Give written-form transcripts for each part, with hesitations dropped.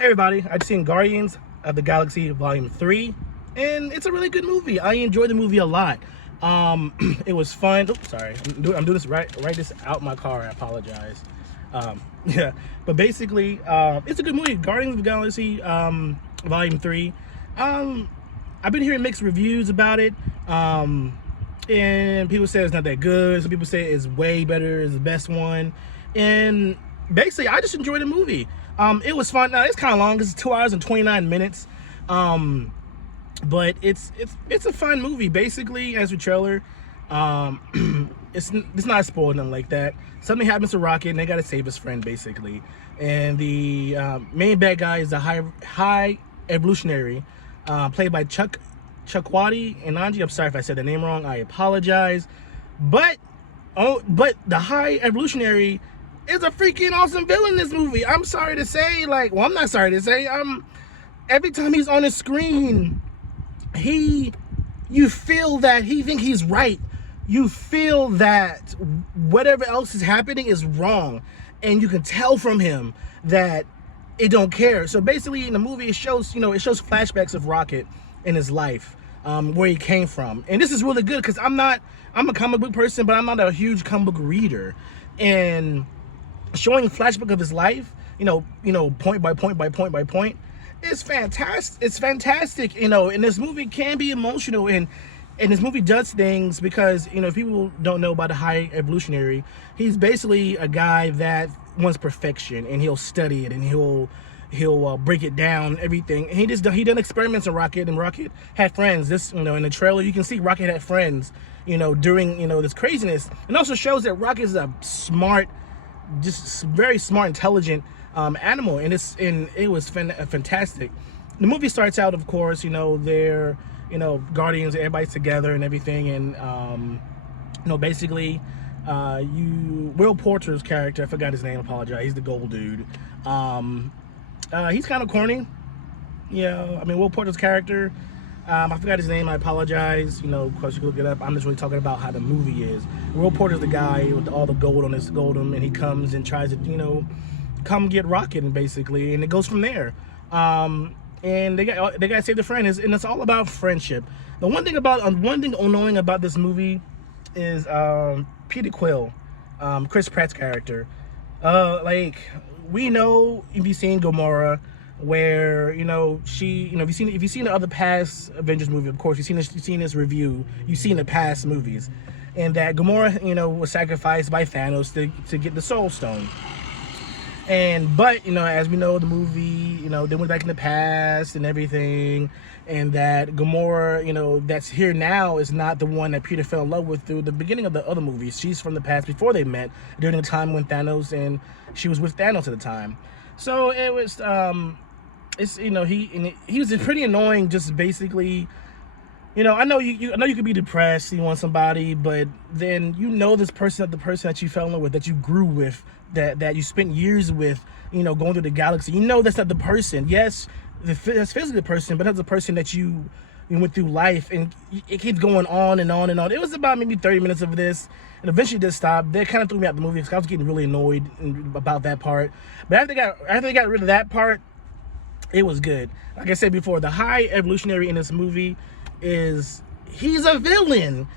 Hey everybody, I just seen Guardians of the Galaxy Volume 3, and it's a really good movie. I enjoyed the movie a lot. It was fun. Oops, sorry. I'm doing this right this out my car. I apologize. Yeah, but basically, it's a good movie. Guardians of the Galaxy Volume 3. I've been hearing mixed reviews about it. And people say it's not that good. Some people say it's way better, it's the best one. And basically, I just enjoyed the movie. It was fun. Now it's kind of long. It's 2 hours and 29 minutes. But it's a fun movie. Basically, as with trailer, it's not spoiled nothing like that. Something happens to Rocket, and they gotta save his friend, basically. And the main bad guy is the high evolutionary, played by Chukwudi Inanji. I'm sorry if I said the name wrong. I apologize. But the high evolutionary is a freaking awesome villain in this movie. I'm sorry to say, I'm not sorry to say. Every time he's on the screen, you feel that he thinks he's right. You feel that whatever else is happening is wrong, and you can tell from him that it don't care. So basically, in the movie, it shows flashbacks of Rocket in his life, where he came from, and this is really good because I'm a comic book person, but I'm not a huge comic book reader, and showing flashback of his life, point by point by point by point, is fantastic. It's fantastic, and this movie can be emotional, and this movie does things because, if people don't know about the high evolutionary, he's basically a guy that wants perfection, and he'll study it, and he'll break it down, everything. And he done experiments on Rocket, and Rocket had friends. This, in the trailer, you can see Rocket had friends, during, this craziness. And also shows that Rocket is a smart, just very smart, intelligent animal, and it was fantastic. The movie starts out, of course, they're Guardians, everybody's together and everything, and basically, Will Porter's character, I forgot his name, I apologize, he's the gold dude. He's kind of corny. Will Porter's character, I forgot his name, I apologize, of course you can look it up. I'm just really talking about how the movie is. Will Porter's the guy with all the gold on his goldum, and he comes and tries to, come get Rocket, and basically, and it goes from there. And they gotta save their friend, and it's all about friendship. The one thing annoying about this movie is Peter Quill, Chris Pratt's character. We know, if you've seen Gamora, where she, if you've seen the other past Avengers movie, of course you've seen this review, you've seen the past movies, and that Gamora was sacrificed by Thanos to get the Soul Stone. But as we know, the movie, they went back in the past and everything, and that Gamora, that's here now, is not the one that Peter fell in love with through the beginning of the other movies. She's from the past, before they met, during the time when Thanos, and she was with Thanos at the time. So it was, he was pretty annoying, just basically. I know you could be depressed, you want somebody, but then this person, the person that you fell in love with, that you grew with, that you spent years with, going through the galaxy. That's not the person. Yes, that's physically the person, but that's the person that you went through life, and it keeps going on and on and on. It was about maybe 30 minutes of this, and eventually it did stop. That kind of threw me out the movie because I was getting really annoyed about that part. But after they got rid of that part, it was good. Like I said before, the high evolutionary in this movie he's a villain.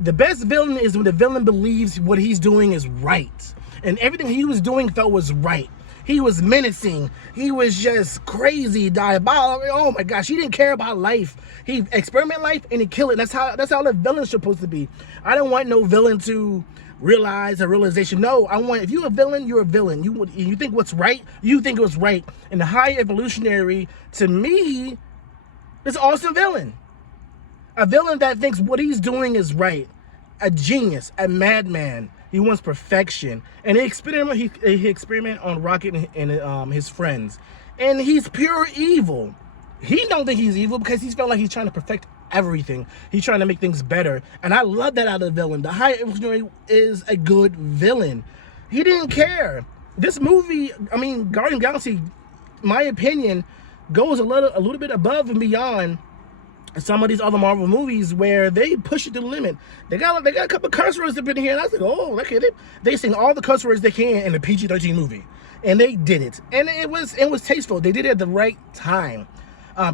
The best villain is when the villain believes what he's doing is right, and everything he was doing was right. He was menacing. He was just crazy, diabolical. Oh my gosh, he didn't care about life. He experiment life and he kill it. That's how the villain's supposed to be. I don't want no villain to realize a realization. No, I want, if you're a villain, you're a villain. You think what's right, you think it was right. And the high evolutionary, to me, is an awesome villain. A villain that thinks what he's doing is right. A genius, a madman. He wants perfection. And he experiment on Rocket and his friends. And he's pure evil. He don't think he's evil because he's felt like he's trying to perfect everything. He's trying to make things better. And I love that out of the villain. The high evolutionary is a good villain. He didn't care. This movie, Guardians of the Galaxy, my opinion, goes a little bit above and beyond some of these other Marvel movies where they push it to the limit. They got a couple curse words up in here, and I was like, oh, okay, they sing all the curse words they can in a PG-13 movie. and they did it, and it was tasteful. They did it at the right time.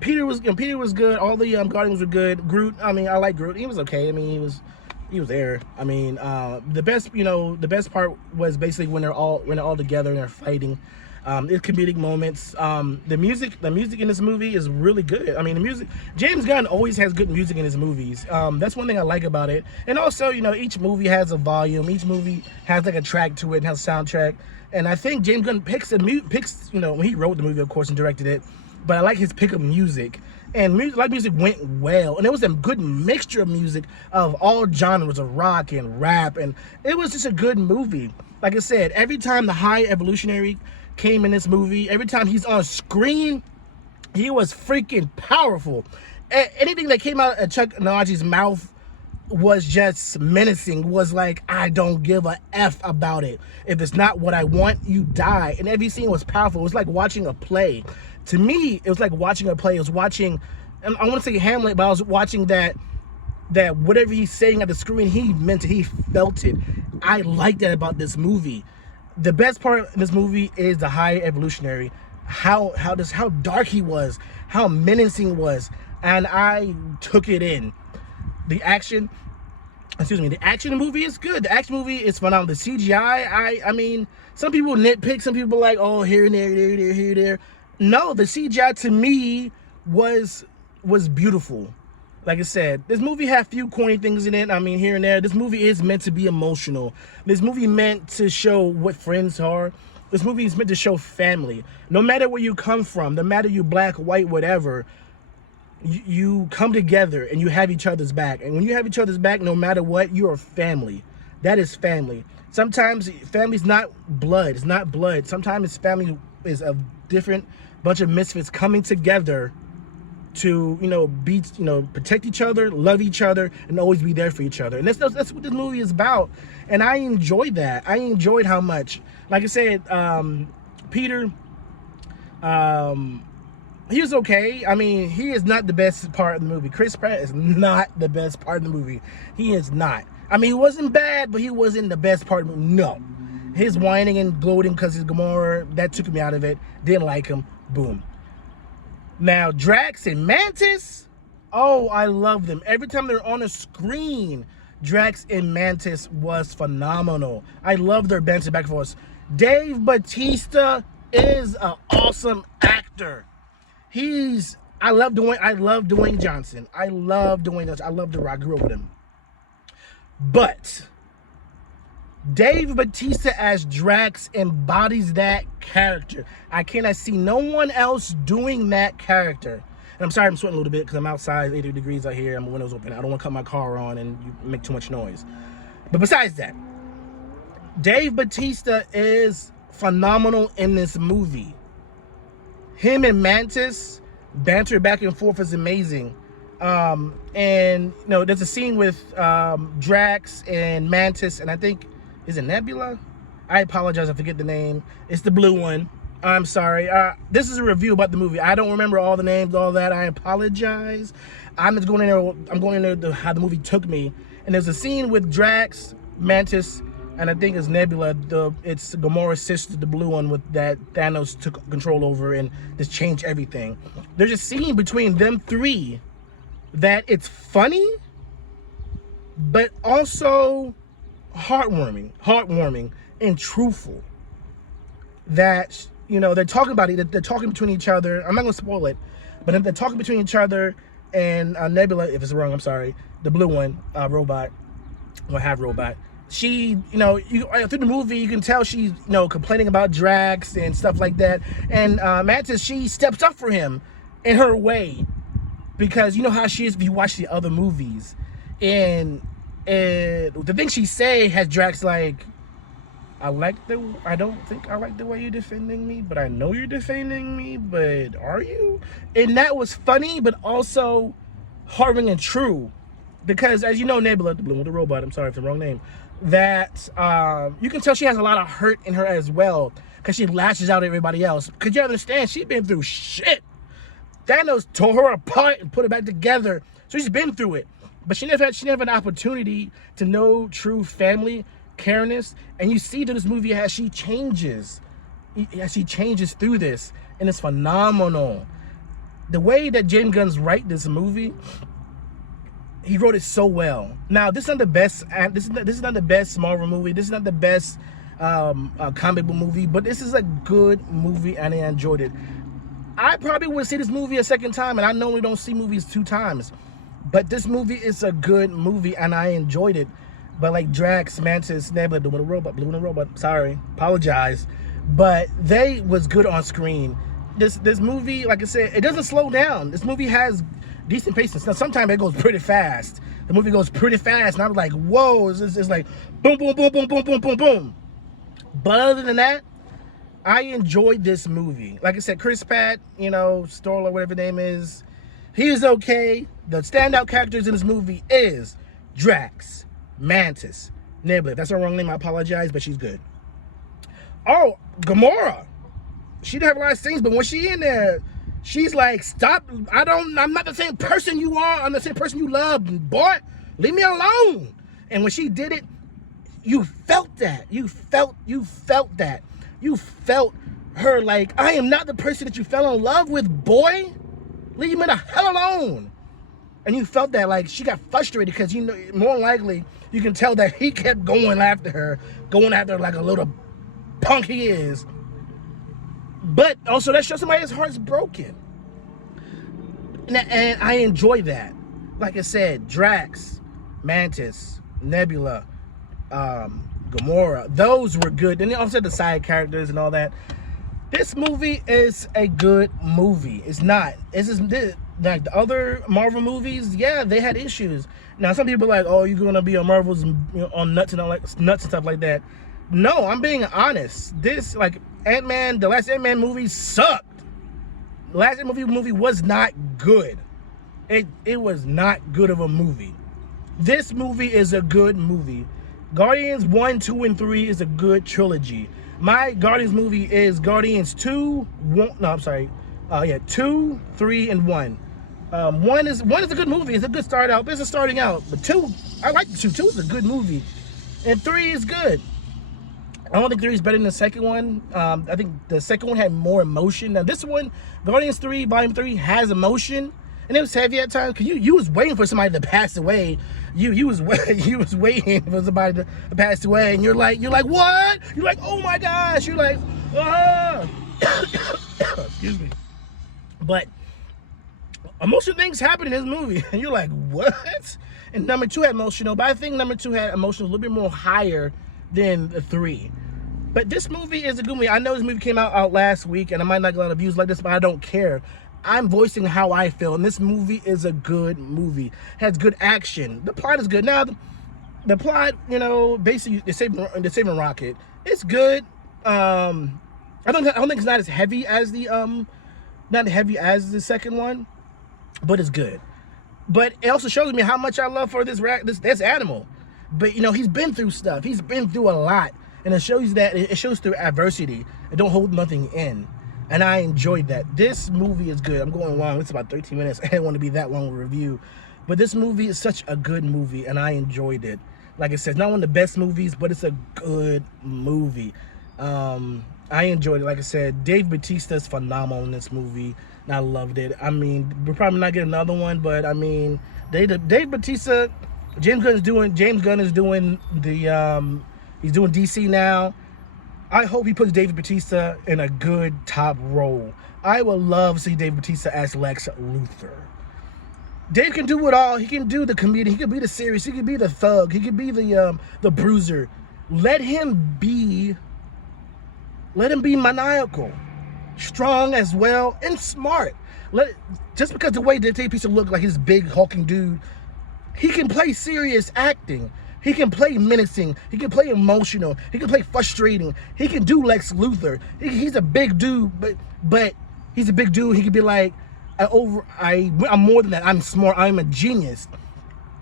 Peter was good. All the Guardians were good. Groot, I mean, I like Groot. He was okay. I mean, he was there. I mean, the best part was basically when they're all together and they're fighting. It's comedic moments. The music in this movie is really good. I mean, James Gunn always has good music in his movies. That's one thing I like about it. And also, each movie has a volume. Each movie has like a track to it and has a soundtrack. And I think James Gunn picks, when he wrote the movie, of course, and directed it. But I like his pick of music. And music went well. And it was a good mixture of music of all genres of rock and rap. And it was just a good movie. Like I said, every time the High Evolutionary came in this movie, every time he's on screen, he was freaking powerful. Anything that came out of Chuck Naji's mouth was just menacing, was like, I don't give a F about it. If it's not what I want, you die. And every scene was powerful. It was like watching a play. To me, it was like watching a play. It was watching, and I want to say Hamlet, but I was watching that whatever he's saying at the screen, he meant it, he felt it. I like that about this movie. The best part of this movie is the High Evolutionary. How dark he was, how menacing he was, and I took it in. The action in the movie is good. The action movie is phenomenal. The CGI, I mean, some people nitpick, some people like, oh, here and there, here and there. No, the CGI to me was beautiful. Like I said, this movie had a few corny things in it. I mean, here and there. This movie is meant to be emotional. This movie meant to show what friends are. This movie is meant to show family. No matter where you come from, no matter you black, white, whatever, you come together and you have each other's back. And when you have each other's back, no matter what, you are family. That is family. Sometimes family's not blood. It's not blood. Sometimes family is a different bunch of misfits coming together to protect each other, love each other, and always be there for each other. And that's what this movie is about. And I enjoyed that. I enjoyed how much, like I said, Peter, he was okay. I mean, he is not the best part of the movie. Chris Pratt is not the best part of the movie. He is not. I mean, he wasn't bad, but he wasn't the best part of the movie. No. His whining and gloating because he's Gamora, that took me out of it. Didn't like him. Boom. Now, Drax and Mantis, oh, I love them. Every time they're on a screen, Drax and Mantis was phenomenal. I love their banter back and forth. Dave Bautista is an awesome actor. I love Dwayne Johnson. I love The Rock. I grew up with him. But Dave Bautista as Drax embodies that character. I cannot see no one else doing that character. And I'm sorry I'm sweating a little bit because I'm outside, 80 degrees out here, and my window's open. I don't want to cut my car on and you make too much noise. But besides that, Dave Bautista is phenomenal in this movie. Him and Mantis banter back and forth is amazing. And there's a scene with Drax and Mantis, and I think, is it Nebula? I apologize, I forget the name. It's the blue one. I'm sorry. This is a review about the movie. I don't remember all the names, all that. I apologize. I'm just going in there how the movie took me. And there's a scene with Drax, Mantis, and I think it's Nebula. It's Gamora's sister, the blue one, with that Thanos took control over and just changed everything. There's a scene between them three that it's funny, but also heartwarming and truthful. That they're talking about it. They're talking between each other. I'm not gonna spoil it, but they're talking between each other and Nebula. If it's wrong, I'm sorry. The blue one, robot, or half robot. She, through the movie, you can tell she's, complaining about Drax and stuff like that. And Mantis, she steps up for him in her way, because you know how she is if you watch the other movies. And the thing she say has Drax like, I don't think I like the way you're defending me, but I know you're defending me, but are you? And that was funny, but also heartwarming and true. Because as you know, Nebula, the blue with the robot, I'm sorry for the wrong name, that you can tell she has a lot of hurt in her as well, because she lashes out at everybody else. Because you understand, she's been through shit. Thanos tore her apart and put her back together. So she's been through it. But she never had an opportunity to know true family, careness. And you see that this movie, how she changes. she changes through this, and it's phenomenal. The way that James Gunn's write this movie, he wrote it so well. Now, this is not the best. This is not the best Marvel movie. This is not the best comic book movie, but this is a good movie, and I enjoyed it. I probably would see this movie a second time, and I normally don't see movies 2 times, but this movie is a good movie, and I enjoyed it. But like Drax, Mantis, Nebula, Blue Widow Robot, sorry, apologize, but they was good on screen. This movie, like I said, it doesn't slow down. This movie has decent patience. Now, sometimes it goes pretty fast. The movie goes pretty fast, and I was like, whoa, it's like boom, boom, boom, boom, boom, boom, boom, boom. But other than that, I enjoyed this movie. Like I said, Chris Pratt, Storl or whatever his name is, he is okay. The standout characters in this movie is Drax, Mantis, Nebula. If that's her wrong name, I apologize, but she's good. Oh, Gamora. She didn't have a lot of scenes, but when she in there, she's like, stop. I'm not the same person you are. I'm the same person you love, boy. Leave me alone. And when she did it, you felt that. You felt that. You felt her like, I am not the person that you fell in love with, boy. Leave me the hell alone. And you felt that, like, she got frustrated because, more likely, you can tell that he kept going after her like a little punk he is. But also, that shows somebody's heart's broken. And I enjoy that. Like I said, Drax, Mantis, Nebula, Gamora, those were good. And also the side characters and all that. This movie is a good movie. It's not. It's just like the other Marvel movies. Yeah, they had issues. Now some people are like, oh, you're gonna be on Marvel's on nuts and stuff like that. No, I'm being honest. This, like, Ant-Man, the last Ant-Man movie sucked. The last Ant-Man movie was not good. It was not good of a movie. This movie is a good movie. Guardians 1, 2, and 3 is a good trilogy. My Guardians movie is Guardians 2, 2, 3, and 1. One is a good movie. It's a good start out. It's a starting out. But 2, I like the 2. 2 is a good movie. And 3 is good. I don't think 3 is better than the second one. I think the second one had more emotion. Now this one, Guardians 3, Volume 3, has emotion. And it was heavy at times because you was waiting for somebody to pass away. You was waiting for somebody to pass away, and you're like, what? You're like, oh my gosh. You're like, ah. Excuse me. But emotional things happen in this movie, and you're like, what? And number 2 had emotional, but I think number 2 had emotional a little bit more higher than the 3. But this movie is a good movie. I know this movie came out last week, and I might not get a lot of views like this, but I don't care. I'm voicing how I feel, and this movie is a good movie. It has good action. The plot is good. Now, the plot, basically, they're saving Rocket. It's good. I don't think it's not as heavy as the second one, but it's good. But it also shows me how much I love for this animal. But he's been through stuff. He's been through a lot, and it shows through adversity. It don't hold nothing in. And I enjoyed that. This movie is good. I'm going long. It's about 13 minutes. I didn't want to be that long of a review. But this movie is such a good movie, and I enjoyed it. Like I said, it's not one of the best movies, but it's a good movie. I enjoyed it. Like I said, Dave Bautista's phenomenal in this movie, and I loved it. I mean, we're probably not getting another one, but I mean, Dave Bautista, James Gunn is doing he's doing DC now. I hope he puts David Bautista in a good top role. I would love to see David Bautista as Lex Luthor. Dave can do it all. He can do the comedian. He can be the serious. He can be the thug. He can be the bruiser. Let him be maniacal, strong as well, and smart. Just because the way David Bautista look like his big hulking dude, he can play serious acting. He can play menacing. He can play emotional. He can play frustrating. He can do Lex Luthor. He's a big dude, but he's a big dude. He can be like, I'm more than that. I'm smart. I'm a genius.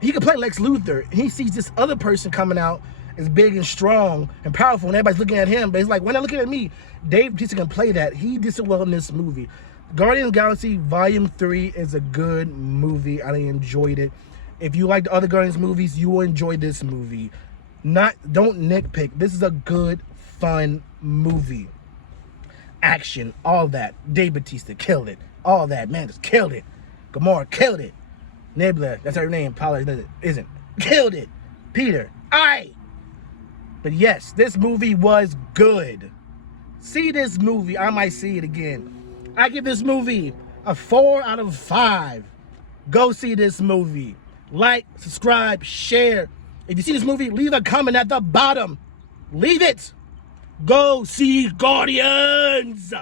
He can play Lex Luthor. And he sees this other person coming out as big and strong and powerful, and everybody's looking at him. But it's like, when they're looking at me, Dave Bautista can play that. He did so well in this movie. Guardians of the Galaxy Volume 3 is a good movie. I enjoyed it. If you like the other Guardians movies, you will enjoy this movie. Don't nitpick. This is a good, fun movie. action, all that. Dave Bautista killed it. All that, man, just killed it. Gamora killed it. Nebula, that's her name, Paula isn't. Killed it. Peter, aye. But yes, this movie was good. See this movie, I might see it again. I give this movie a 4 out of 5. Go see this movie. Like, subscribe, share. If you see this movie, leave a comment at the bottom. Leave it. Go see Guardians.